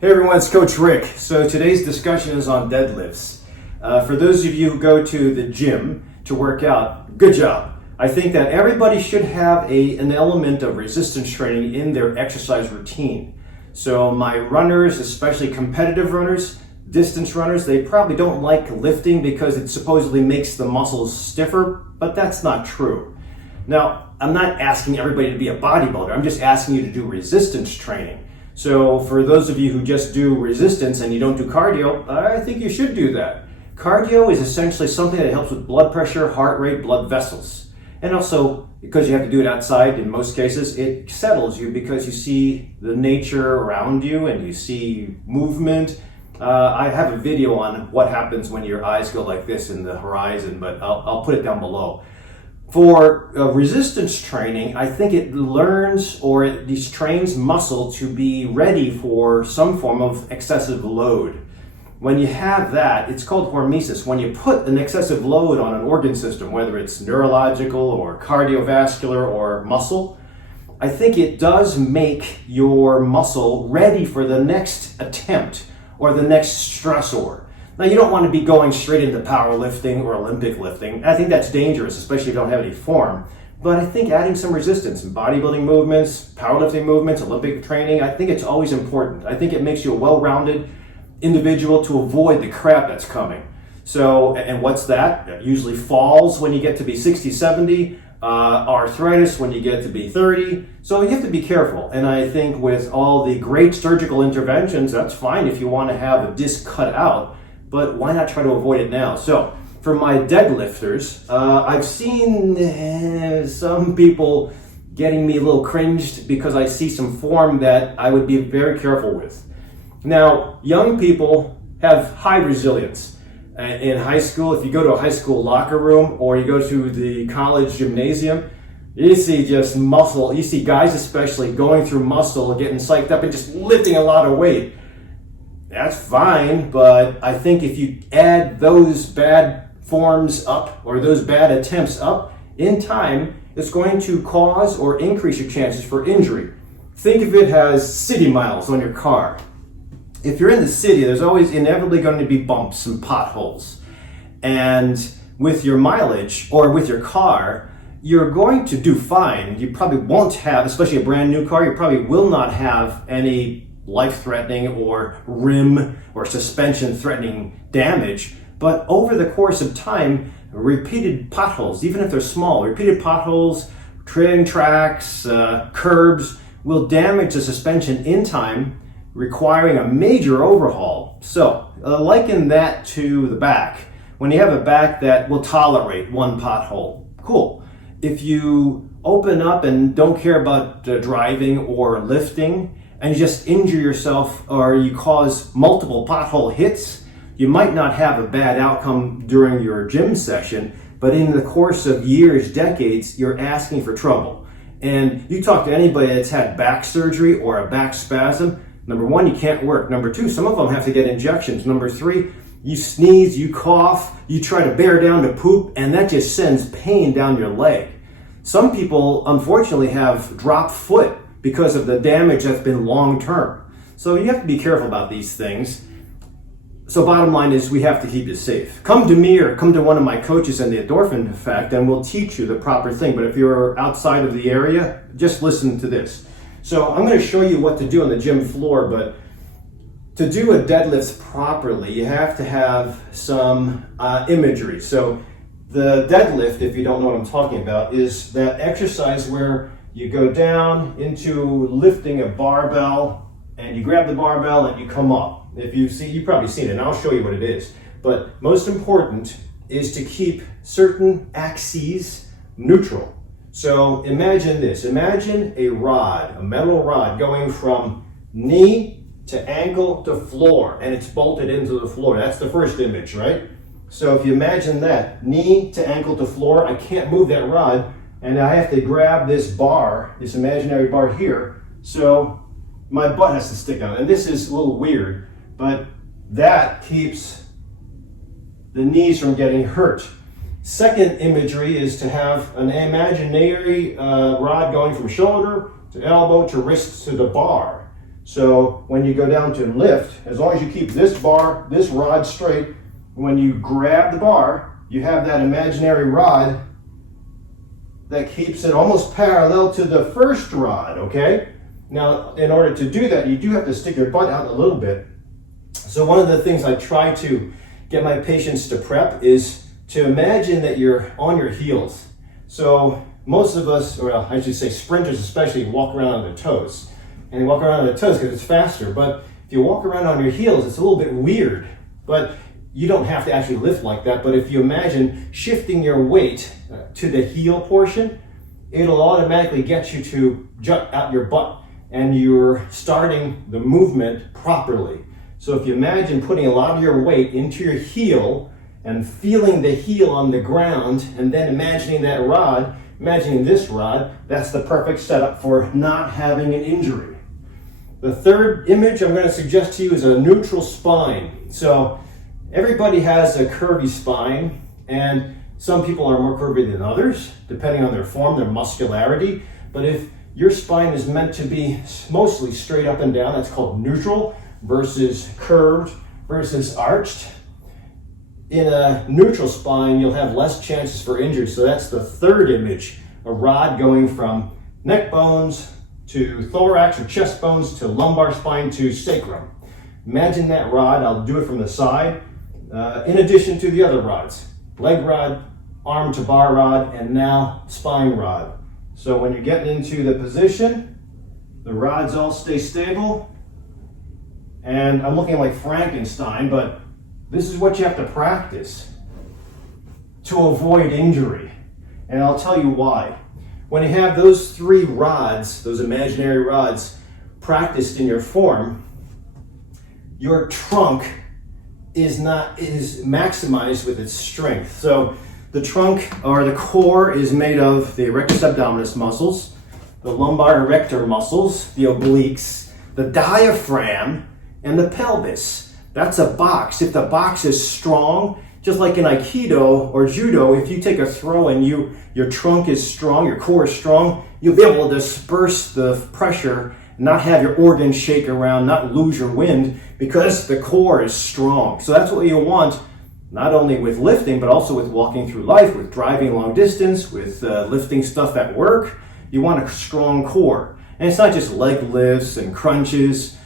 Hey everyone, it's Coach Rick. So today's discussion is on deadlifts. For those of you who go to the gym to work out, good job. I think that everybody should have an element of resistance training in their exercise routine. So my runners, especially competitive runners, distance runners, they probably don't like lifting because it supposedly makes the muscles stiffer, but that's not true. Now, I'm not asking everybody to be a bodybuilder. I'm just asking you to do resistance training. So for those of you who just do resistance and you don't do cardio, I think you should do that. Cardio is essentially something that helps with blood pressure, heart rate, blood vessels. And also, because you have to do it outside in most cases, it settles you because you see the nature around you and you see movement. I have a video on what happens when your eyes go like this in the horizon, but I'll put it down below. For resistance training, I think it learns or it trains muscle to be ready for some form of excessive load. When you have that, it's called hormesis. When you put an excessive load on an organ system, whether it's neurological or cardiovascular or muscle, I think it does make your muscle ready for the next attempt or the next stressor. Now, you don't want to be going straight into powerlifting or Olympic lifting. I think that's dangerous, especially if you don't have any form. But I think adding some resistance in bodybuilding movements, powerlifting movements, Olympic training, I think it's always important. I think it makes you a well-rounded individual to avoid the crap that's coming. So, and what's that? Usually falls when you get to be 60, 70, arthritis when you get to be 30. So you have to be careful. And I think with all the great surgical interventions, that's fine if you want to have a disc cut out. But why not try to avoid it now? So for my deadlifters, I've seen some people getting me a little cringed because I see some form that I would be very careful with. Now, young people have high resilience. In high school, if you go to a high school locker room or you go to the college gymnasium, you see just muscle. You see guys especially going through muscle, getting psyched up and just lifting a lot of weight. That's fine, but I think if you add those bad forms up or those bad attempts up in time, it's going to cause or increase your chances for injury. Think of it as city miles on your car. If you're in the city, there's always inevitably going to be bumps and potholes. And with your mileage or with your car, you're going to do fine. You probably won't have, especially a brand new car, you probably will not have any life-threatening or rim or suspension-threatening damage, but over the course of time, repeated potholes, even if they're small, repeated potholes, train tracks, curbs, will damage the suspension in time, requiring a major overhaul. So, liken that to the back. When you have a back that will tolerate one pothole, cool. If you open up and don't care about driving or lifting, and you just injure yourself or you cause multiple pothole hits, you might not have a bad outcome during your gym session, but in the course of years, decades, you're asking for trouble. And you talk to anybody that's had back surgery or a back spasm, number one, you can't work. Number two, some of them have to get injections. Number three, you sneeze, you cough, you try to bear down to poop, and that just sends pain down your leg. Some people, unfortunately, have dropped foot because of the damage that's been long-term. So you have to be careful about these things. So bottom line is we have to keep it safe. Come to me or come to one of my coaches in the endorphin effect and we'll teach you the proper thing. But if you're outside of the area, just listen to this. So I'm going to show you what to do on the gym floor, but to do a deadlift properly, you have to have some imagery. So the deadlift, if you don't know what I'm talking about, is that exercise where you go down into lifting a barbell and you grab the barbell and you come up. If you see, you've probably seen it, and I'll show you what it is. But most important is to keep certain axes neutral. So imagine this. Imagine a rod, a metal rod going from knee to ankle to floor, and it's bolted into the floor. That's the first image, right? So if you imagine that, knee to ankle to floor, I can't move that rod, and I have to grab this bar, this imaginary bar here, so my butt has to stick out. And this is a little weird, but that keeps the knees from getting hurt. Second imagery is to have an imaginary rod going from shoulder to elbow to wrist to the bar. So when you go down to lift, as long as you keep this rod straight, when you grab the bar, you have that imaginary rod that keeps it almost parallel to the first rod, okay? Now, in order to do that, you do have to stick your butt out a little bit. So one of the things I try to get my patients to prep is to imagine that you're on your heels. So most of us, or I should say sprinters especially, walk around on their toes. And they walk around on their toes because it's faster. But if you walk around on your heels, it's a little bit weird. But you don't have to actually lift like that. But if you imagine shifting your weight to the heel portion, it'll automatically get you to jut out your butt. And you're starting the movement properly. So if you imagine putting a lot of your weight into your heel and feeling the heel on the ground, and then imagining that rod, imagining this rod, that's the perfect setup for not having an injury. The third image I'm going to suggest to you is a neutral spine. So everybody has a curvy spine, and some people are more curvy than others, depending on their form, their muscularity. But if your spine is meant to be mostly straight up and down, that's called neutral, versus curved versus arched. In a neutral spine, you'll have less chances for injury. So that's the third image, a rod going from neck bones to thorax or chest bones to lumbar spine to sacrum. Imagine that rod. I'll do it from the side, in addition to the other rods. Leg rod, arm to bar rod, and now spine rod. So when you're getting into the position, the rods all stay stable. And I'm looking like Frankenstein, but this is what you have to practice to avoid injury. And I'll tell you why. When you have those three rods, those imaginary rods, practiced in your form, your trunk is maximized with its strength. So the trunk or the core is made of the erectus abdominis muscles, the lumbar erector muscles, the obliques, the diaphragm, and the pelvis. That's a box. If the box is strong, just like in Aikido or Judo, if you take a throw and your trunk is strong, your core is strong, you'll be able to disperse the pressure, not have your organs shake around, not lose your wind, because the core is strong. So that's what you want, not only with lifting, but also with walking through life, with driving long distance, with lifting stuff at work. You want a strong core. And it's not just leg lifts and crunches.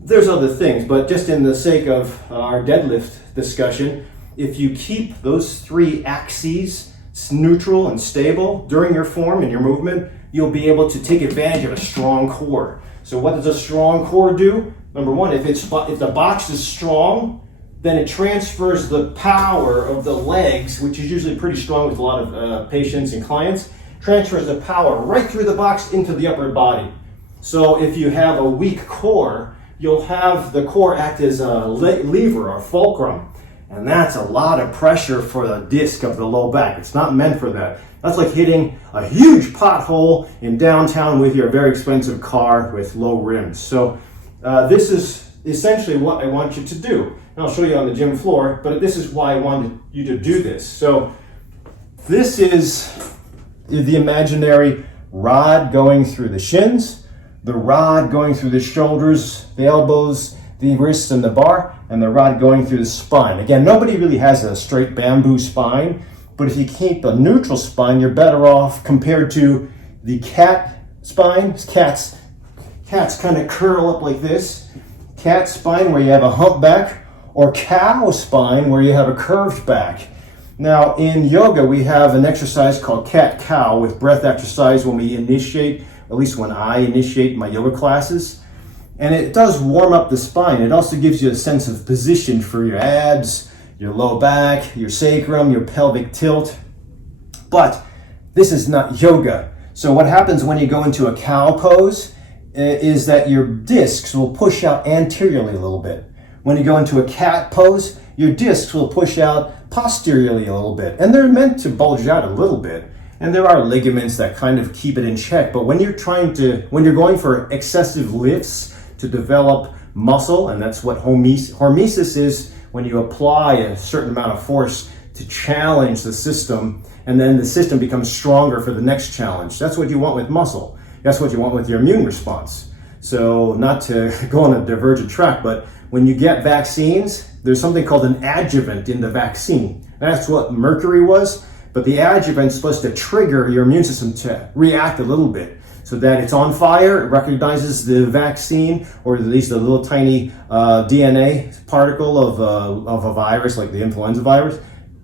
There's other things, but just in the sake of our deadlift discussion, if you keep those three axes neutral and stable during your form and your movement, you'll be able to take advantage of a strong core. So what does a strong core do? Number one, if the box is strong, then it transfers the power of the legs, which is usually pretty strong with a lot of patients and clients, transfers the power right through the box into the upper body. So if you have a weak core, you'll have the core act as a lever or fulcrum. And that's a lot of pressure for the disc of the low back. It's not meant for that. That's like hitting a huge pothole in downtown with your very expensive car with low rims. So this is essentially what I want you to do. And I'll show you on the gym floor, but this is why I wanted you to do this. So this is the imaginary rod going through the shins, the rod going through the shoulders, the elbows, the wrists, and the bar, and the rod going through the spine. Again, nobody really has a straight bamboo spine, but if you keep a neutral spine, you're better off compared to the cat spine. Cats kind of curl up like this. Cat spine where you have a hump back, or cow spine where you have a curved back. Now, in yoga, we have an exercise called cat-cow with breath exercise when we initiate, at least when I initiate my yoga classes. And it does warm up the spine. It also gives you a sense of position for your abs, your low back, your sacrum, your pelvic tilt. But this is not yoga. So what happens when you go into a cow pose is that your discs will push out anteriorly a little bit. When you go into a cat pose, your discs will push out posteriorly a little bit. And they're meant to bulge out a little bit. And there are ligaments that kind of keep it in check. But when you're going for excessive lifts to develop muscle, and that's what hormesis is, when you apply a certain amount of force to challenge the system, and then the system becomes stronger for the next challenge. That's what you want with muscle. That's what you want with your immune response. So not to go on a divergent track, but when you get vaccines, there's something called an adjuvant in the vaccine. That's what mercury was, but the adjuvant is supposed to trigger your immune system to react a little bit so that it's on fire, it recognizes the vaccine, or at least a little tiny DNA particle of a virus, like the influenza virus,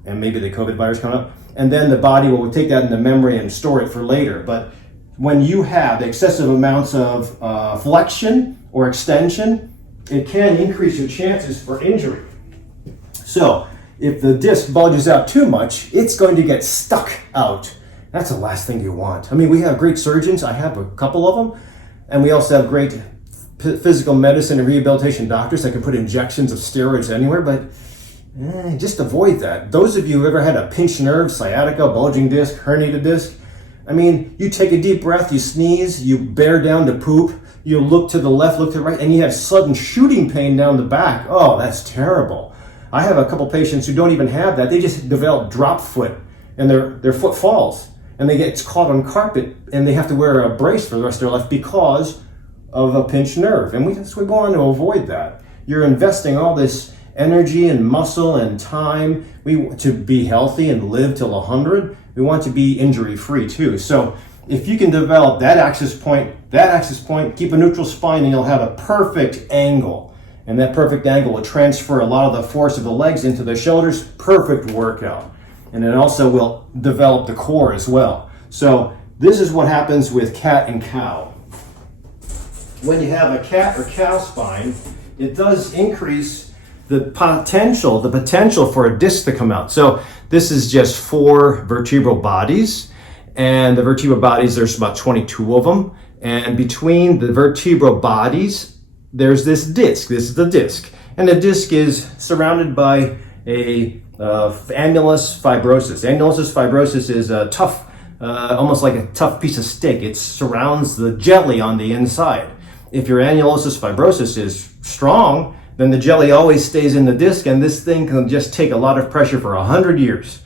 and maybe the COVID virus coming up. And then the body will take that in the memory and store it for later. But when you have excessive amounts of flexion or extension, it can increase your chances for injury. So if the disc bulges out too much, it's going to get stuck out. That's the last thing you want. I mean, we have great surgeons. I have a couple of them. And we also have great physical medicine and rehabilitation doctors that can put injections of steroids anywhere, but just avoid that. Those of you who ever had a pinched nerve, sciatica, bulging disc, herniated disc, I mean, you take a deep breath, you sneeze, you bear down to poop, you look to the left, look to the right, and you have sudden shooting pain down the back. Oh, that's terrible. I have a couple patients who don't even have that. They just develop drop foot, and their foot falls, and they get caught on carpet, and they have to wear a brace for the rest of their life because of a pinched nerve. And we want to avoid that. You're investing all this energy and muscle and time to be healthy and live till 100. We want to be injury free too. So if you can develop that axis point, keep a neutral spine, and you'll have a perfect angle. And that perfect angle will transfer a lot of the force of the legs into the shoulders. Perfect workout. And it also will develop the core as well. So this is what happens with cat and cow. When you have a cat or cow spine, it does increase the potential for a disc to come out. So this is just 4 vertebral bodies, and the vertebral bodies, there's about 22 of them. And between the vertebral bodies, there's this disc. This is the disc. And the disc is surrounded by a annulus fibrosus. Annulus fibrosus is a tough, almost like a tough piece of steak. It surrounds the jelly on the inside. If your annulus fibrosus is strong, then the jelly always stays in the disc, and this thing can just take a lot of pressure for 100 years.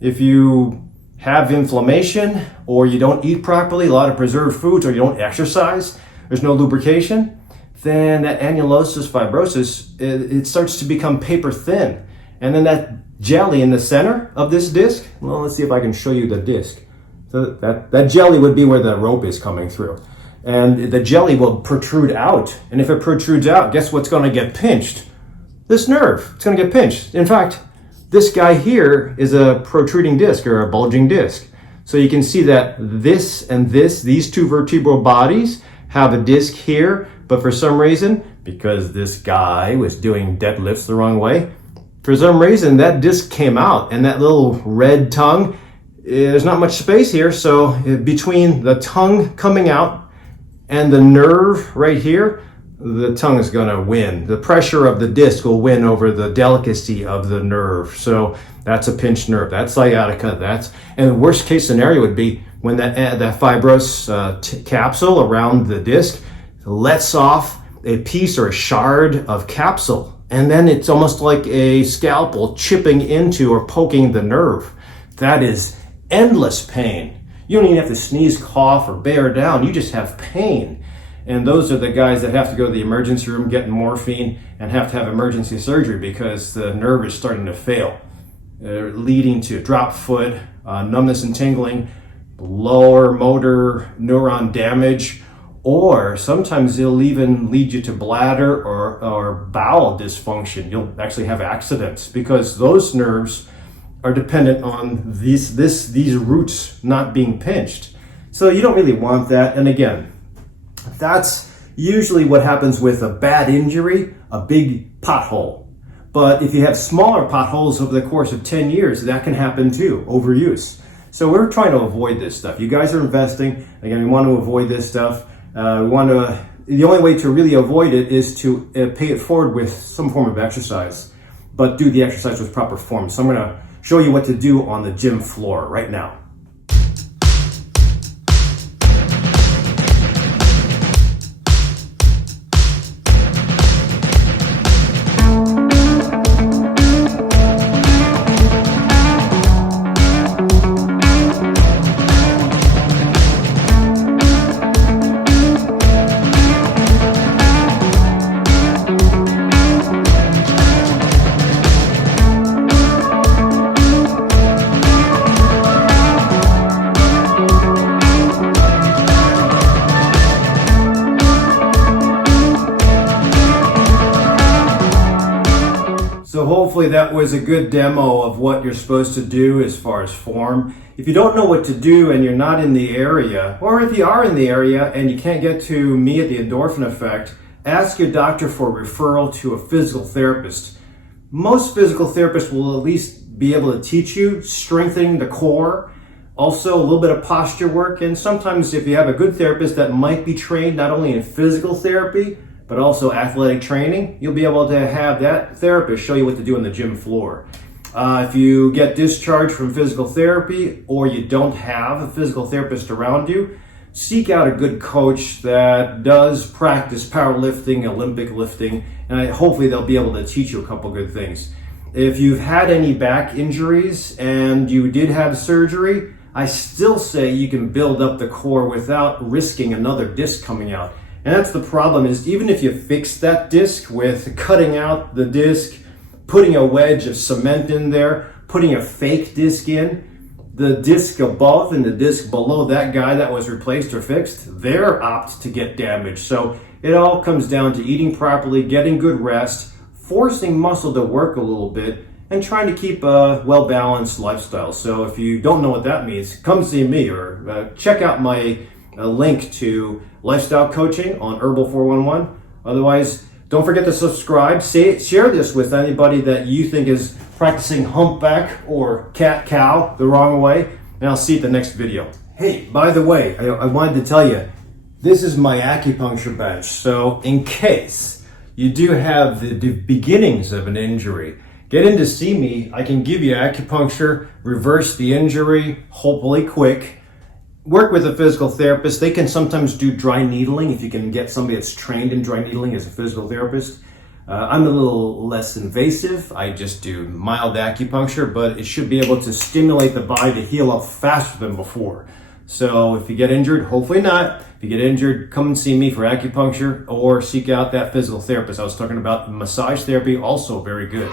If you have inflammation, or you don't eat properly, a lot of preserved foods, or you don't exercise, there's no lubrication, then that annulosus fibrosis, it starts to become paper thin. And then that jelly in the center of this disc, well, let's see if I can show you the disc. So that jelly would be where the rope is coming through. And the jelly will protrude out. And if it protrudes out, guess what's going to get pinched? This nerve. It's going to get pinched. In fact, this guy here is a protruding disc or a bulging disc. So you can see that this and these 2 vertebral bodies have a disc here, but for some reason, because this guy was doing deadlifts the wrong way, for some reason that disc came out, and that little red tongue, there's not much space here, so between the tongue coming out and the nerve right here, the tongue is going to win. The pressure of the disc will win over the delicacy of the nerve. So that's a pinched nerve. That's sciatica. And the worst case scenario would be when that fibrous capsule around the disc lets off a piece or a shard of capsule. And then it's almost like a scalpel chipping into or poking the nerve. That is endless pain. You don't even have to sneeze, cough, or bear down. You just have pain. And those are the guys that have to go to the emergency room, get morphine, and have to have emergency surgery because the nerve is starting to fail, leading to drop foot, numbness and tingling, lower motor neuron damage, or sometimes it'll even lead you to bladder or bowel dysfunction. You'll actually have accidents because those nerves are dependent on these roots not being pinched. So you don't really want that. And again, that's usually what happens with a bad injury, a big pothole. But if you have smaller potholes over the course of 10 years, that can happen too, overuse. So we're trying to avoid this stuff. You guys are investing. Again, we want to avoid this stuff. The only way to really avoid it is to pay it forward with some form of exercise, but do the exercise with proper form. So I'm going to show you what to do on the gym floor right now. So hopefully that was a good demo of what you're supposed to do as far as form. If you don't know what to do and you're not in the area, or if you are in the area and you can't get to me at the Endorphin Effect, ask your doctor for a referral to a physical therapist. Most physical therapists will at least be able to teach you strengthening the core, also a little bit of posture work, and sometimes if you have a good therapist that might be trained not only in physical therapy, but also athletic training, you'll be able to have that therapist show you what to do on the gym floor. If you get discharged from physical therapy or you don't have a physical therapist around you, seek out a good coach that does practice powerlifting, Olympic lifting, and hopefully they'll be able to teach you a couple good things. If you've had any back injuries and you did have surgery, I still say you can build up the core without risking another disc coming out. And that's the problem, is even if you fix that disc with cutting out the disc, putting a wedge of cement in there, putting a fake disc in, the disc above and the disc below that guy that was replaced or fixed, they're apt to get damaged. So it all comes down to eating properly, getting good rest, forcing muscle to work a little bit, and trying to keep a well-balanced lifestyle. So if you don't know what that means, come see me or check out my link to lifestyle coaching on Herbal 411. Otherwise, don't forget to subscribe. Share this with anybody that you think is practicing humpback or cat-cow the wrong way, and I'll see you at the next video. Hey, by the way, I wanted to tell you, this is my acupuncture bench. So in case you do have the beginnings of an injury, get in to see me. I can give you acupuncture, reverse the injury, hopefully quick. Work with a physical therapist. They can sometimes do dry needling if you can get somebody that's trained in dry needling as a physical therapist. I'm a little less invasive. I just do mild acupuncture, but it should be able to stimulate the body to heal up faster than before. So if you get injured, hopefully not. If you get injured, come and see me for acupuncture or seek out that physical therapist. I was talking about massage therapy, also very good.